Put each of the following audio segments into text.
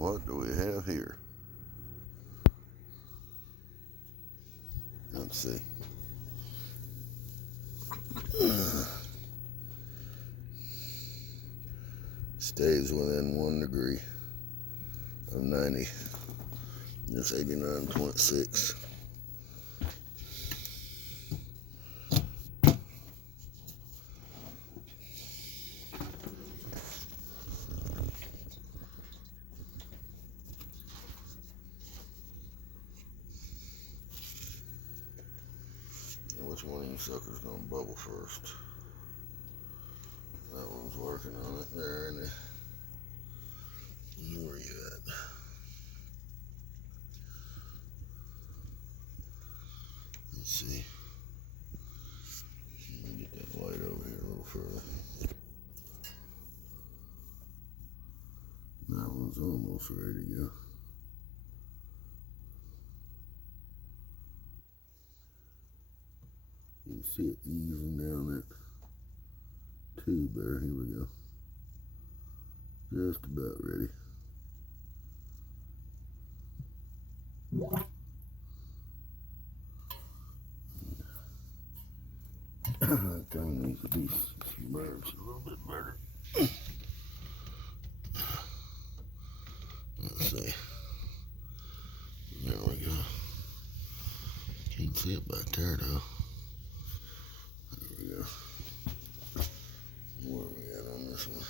what do we have here? Let's see. Stays within 1 degree of 90. It's 89.6. Which one of you suckers gonna bubble first? That one's working on it there, and where you at? Let's see. Let me get that light over here a little further. That one's almost ready to go. You can see it easing down that tube there. Here we go. Just about ready. That thing needs to be submerged a little bit better. Let's see. There we go. Can't see it back there though. There we go. Where are we at on this one?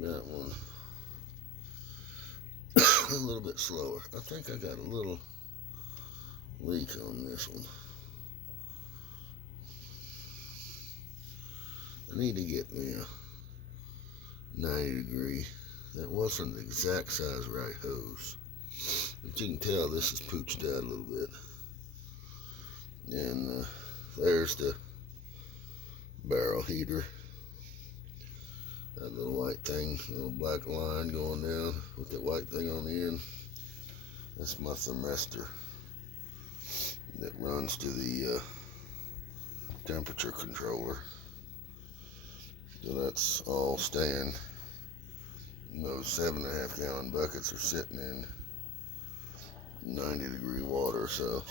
That one a little bit slower. I think I got a little leak on this one. I need to get me a 90 degree. That wasn't the exact size right hose. But you can tell this is pooched out a little bit. And there's the barrel heater. That little white thing, little black line going down with that white thing on the end. That's my thermistor that runs to the temperature controller. So that's all staying. Those 7.5 gallon buckets are sitting in 90 degree water, so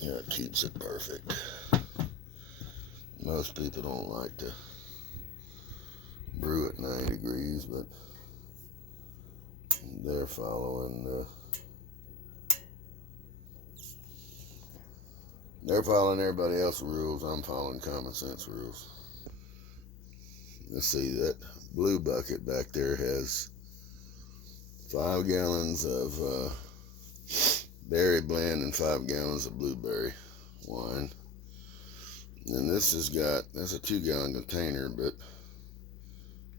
yeah, it keeps it perfect. Most people don't like to brew at 90 degrees, but they're following everybody else's rules. I'm following common sense rules. Let's see, that blue bucket back there has 5 gallons of berry blend and 5 gallons of blueberry wine. And this has got, that's a 2 gallon container, but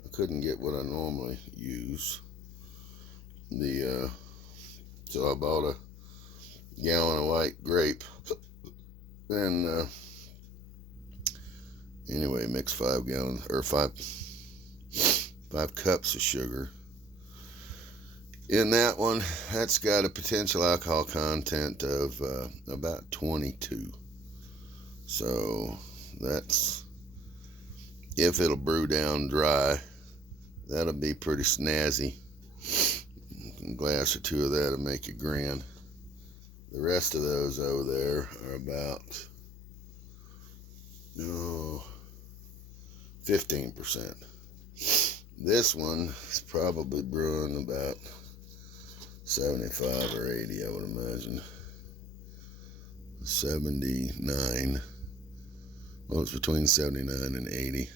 I couldn't get what I normally use. So I bought a gallon of white grape. And anyway, mix 5 gallons, or 5 cups of sugar. In that one, that's got a potential alcohol content of about 22. So that's, if it'll brew down dry, that'll be pretty snazzy. A glass or two of that'll make you grand. The rest of those over there are about 15%. This one is probably brewing about 75 or 80, I would imagine. 79. Well, it's between 79 and 80.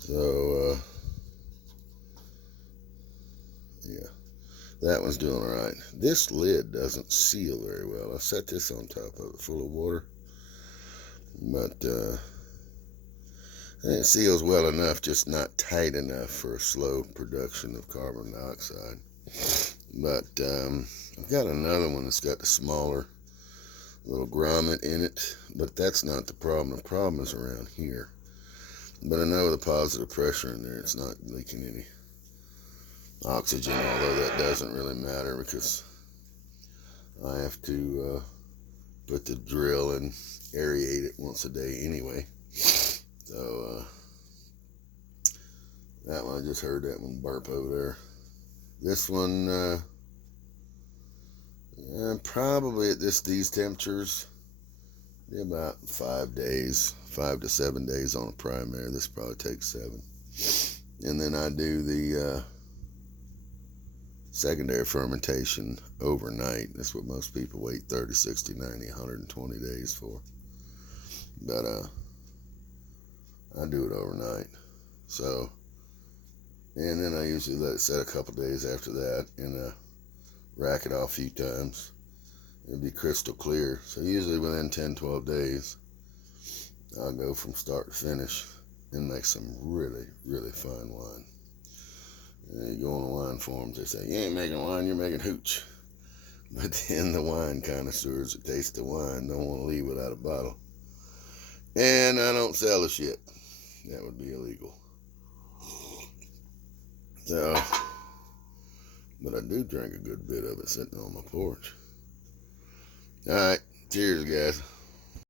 So, yeah, that one's doing all right. This lid doesn't seal very well. I set this on top of it full of water, but I think it seals well enough, just not tight enough for a slow production of carbon dioxide. But I've got another one that's got the smaller little grommet in it, but that's not the problem. The problem is around here. But I know the positive pressure in there, it's not leaking any oxygen, although that doesn't really matter because I have to put the drill and aerate it once a day anyway. So that one, I just heard that one burp over there. This one, probably at these temperatures, about 5 days, 5 to 7 days on a primary. This probably takes 7. And then I do the secondary fermentation overnight. That's what most people wait 30, 60, 90, 120 days for. But I do it overnight. So, and then I usually let it set a couple days after that and rack it off a few times. It'll be crystal clear. So usually within 10, 12 days, I'll go from start to finish and make some really, really fine wine. You go on the wine forums, they say, you ain't making wine, you're making hooch. But then the wine connoisseurs that taste the wine don't want to leave without a bottle. And I don't sell the shit. That would be illegal. So, but I do drink a good bit of it sitting on my porch. All right, cheers, guys.